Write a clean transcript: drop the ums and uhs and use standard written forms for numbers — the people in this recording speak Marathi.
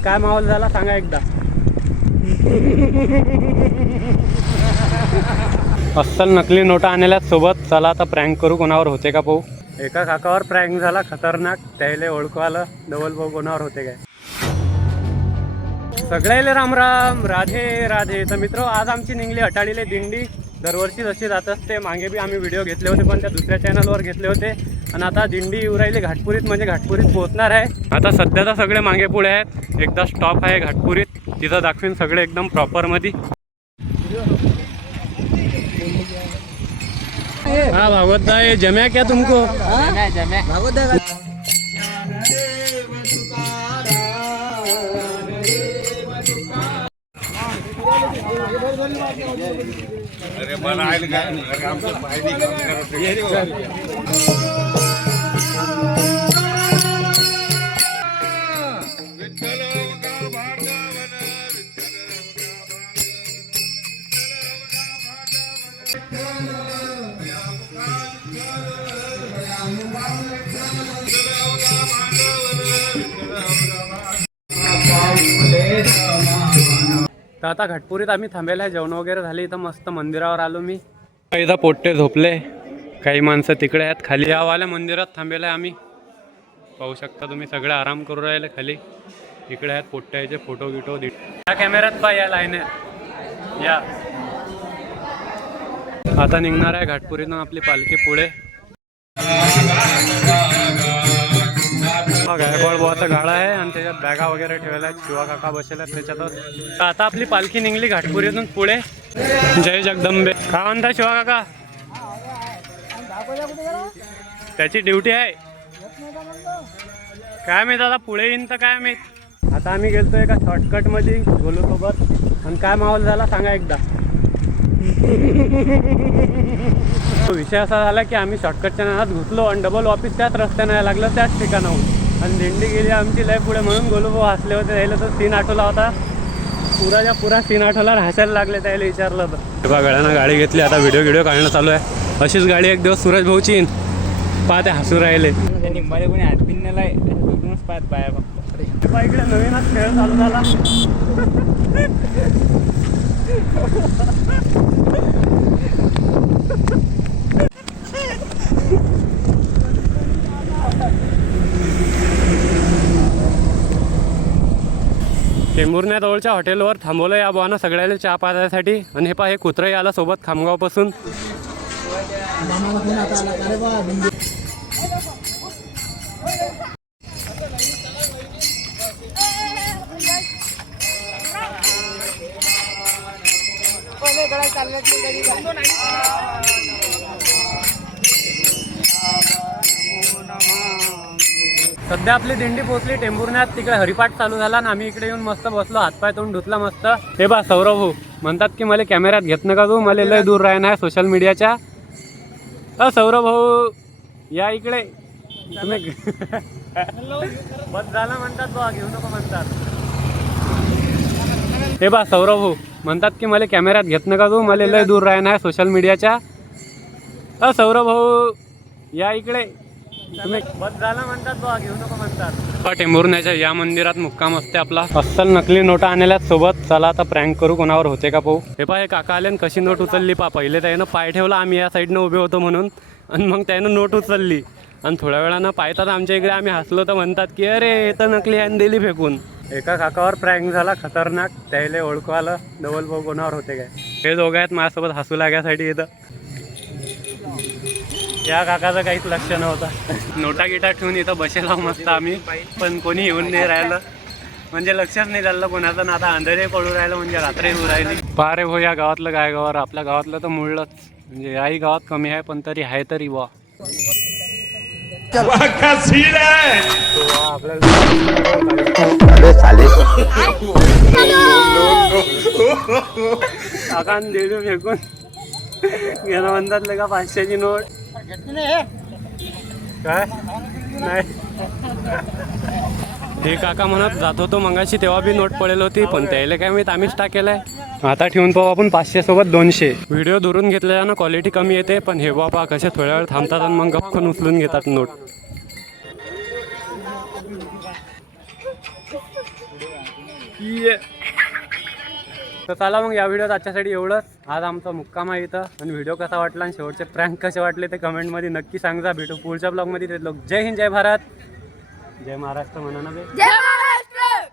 आणि काय माहोल झाला सांगा एकदा. अस्सल नकली नोटा आणल्यात सोबत. चला आता प्रँक करू, कोणावर होते का पाहू. एका काकावर प्रँक झाला खतरनाक, त्याला ओळखू आलं. डबल भाऊ कोणावर होते काय. सगळ्याले राम राम, राधे राधे. तर मित्र, आज आमची निघली अटाळीले दिंडी. दरवर्षी जशी जात असते. मागे बी आम्ही व्हिडिओ घेतले होते, पण त्या दुसऱ्या चॅनलवर घेतले होते. आणि आता दिंडी उरायली घाटपुरीत, म्हणजे घाटपुरीत पोहोचणार आहे. आता सध्या तर सगळे मागे पुढे आहेत. एकदा स्टॉप आहे घाटपुरीत, तिथं दाखवीन सगळे एकदम प्रॉपरमध्ये. हाँ भागवत दा, ये जम्या क्या तुमको? जम्या भागवत दा. अरे बनायला काय आमचं पाहिजे. तर आता घाटपुरीत आम्ही थांबेला आहे. जेवण वगैरे झाले. इथं मस्त मंदिरावर आलो मी. इथं पोट्टे झोपले, काही माणसं तिकडे आहेत. खाली यावाल्या मंदिरात थांबेला आहे आम्ही. पाहू शकता तुम्ही, सगळे आराम करू राहिले खाली. इकडे आहेत पोट्ट्याचे फोटो गिटो. या कॅमेऱ्यात पा या लाईन या. आता निघणार आहे घाटपुरीतून आपली पालखी पुढे. गायकवाड बुवाचा गाडा आहे आणि त्याच्यात बॅगा वगैरे ठेवल्या आहेत. शिवा काका बसले आहेत त्याच्यातच. तर आता आपली पालखी निघली घाटपुरीतून पुढे. जय जगदंबे. काय म्हणता शिवा काका? त्याची ड्युटी आहे काय माहित, आता पुढे येईन तर काय माहित. आता आम्ही गेलतो एका शॉर्टकट मध्ये गोलू सोबत. आणि काय माहोल झाला सांगा एकदा. विषय असा झाला की आम्ही शॉर्टकटच्या नादात घुसलो आणि डबल ऑफिस त्याच रस्त्याने लागलं, त्याच ठिकाणाहून. आणि दिंडी गेली आमची लय पुढे, म्हणून गोलू भाऊ हसले होते. त्याला तर सीन आठवला होता, पुराच्या पुरा सीन आठवला. हसायला लागले त्याला विचारलं तर. बघा गळ्यानं गाडी घेतली. आता व्हिडिओ काढणं चालू आहे. अशीच गाडी एक दिवस सूरज भाऊची येईन. पाहते हसू राहिले. त्यांनी मध्ये कोणी हात पिन्नेला पाहत बाया फक्त. इकडे नवीनच खेळ चालू झाला. टेंभुर्ण्याजवळच्या हॉटेलवर थांबवलं या बुवानं सगळ्याला चहा पाजायसाठी. आणि हे पहा, हे कुत्रही आला सोबत खामगावपासून. सध्या आपली दिंडी पोहोचली टेंभुर्ण्यात. तिकडे हरिपाठ चालू झाला आणि आम्ही इकडे येऊन मस्त बसलो. हातपाय तोंड धुतला मस्त. हे बा सौरभ भाऊ म्हणतात की मला कॅमेऱ्यात घेत नका तू, मला लय दूर राहणं आहे सोशल मीडियाच्या. सौरभ भाऊ या इकडे. तुम्ही बस झालं म्हणतात बा, घेऊ नको म्हणतात. हे बा सौरभ भाऊ म्हणतात की मला कॅमेऱ्यात घेत नका तू, मला लय दूर राहणं आहे सोशल मीडियाच्या. सौरभ भाऊ या इकडे. तुम्ही बस झालं म्हणतात बा, घेऊ नको म्हणतात. टेंभुर्ण्याच्या या मंदिरात मुक्काम असते आपला. अस्सल नकली नोटा आणल्यात सोबत. चला आता प्रँक करू, कोणावर होते का पाहू. हे पहा, हे काका आले कशी नोट उचलली पा. पहिले त्यानं पाय ठेवला, आम्ही या साईडनं उभे होतो म्हणून. आणि मग त्यानं नोट उचलली. आणि थोड्या वेळानं पाहतात आमच्या इकडे आम्ही हसलो तर म्हणतात की अरे हे तर नकली आहे, दिली फेकून. एका काकावर प्रँक झाला खतरनाक, त्याला ओळखू आलं. डबल भाऊ कोणावर होते काय. हे दोघं आहेत माझ्यासोबत हसू लागण्यासाठी इथं. या काकाचं काहीच लक्ष नव्हतं. नोटा गिटा ठेवून इथं बसेला मस्त आम्ही, पण कोणी येऊन नाही राहिलं. म्हणजे लक्षच नाही झालं कोणाचं. ना आता अंधारे पडू राहिलं, म्हणजे रात्री येऊ राहिली. पहा रे भाऊ, या गावातलं काय गावावर. आपल्या गावातलं तर मुळलंच, म्हणजे याही गावात कमी आहे, पण तरी आहे तरी वा. काकान देऊ फेकून गेलं म्हणतात का 500ची नोट. काय नाही, हे काका म्हणत जात होतो मंगाशी, तेव्हा बी नोट पडेल होती, पण त्याला काय माहित आम्हीच टाकेलाय. आता ठेवून पाहू आपण 500 सोबत 200. व्हिडिओ दुरून घेतल्यानं क्वालिटी कमी येते, पण हे बाबा कसे थोड्या वेळ थांबतात आणि मग गप्पन उचलून घेतात नोट. ये. तर चला मग या व्हिडिओत आजच्यासाठी एवढंच. आज आमचा मुक्काम आहे इथं. आणि व्हिडिओ कसा वाटला आणि शेवटचे प्रँक कसे वाटले ते कमेंटमध्ये नक्की सांगा. भेटू पुढच्या ब्लॉगमध्ये. ते लोक जय हिंद, जय भारत, जय महाराष्ट्र म्हणा ना बे. जय महाराष्ट्र.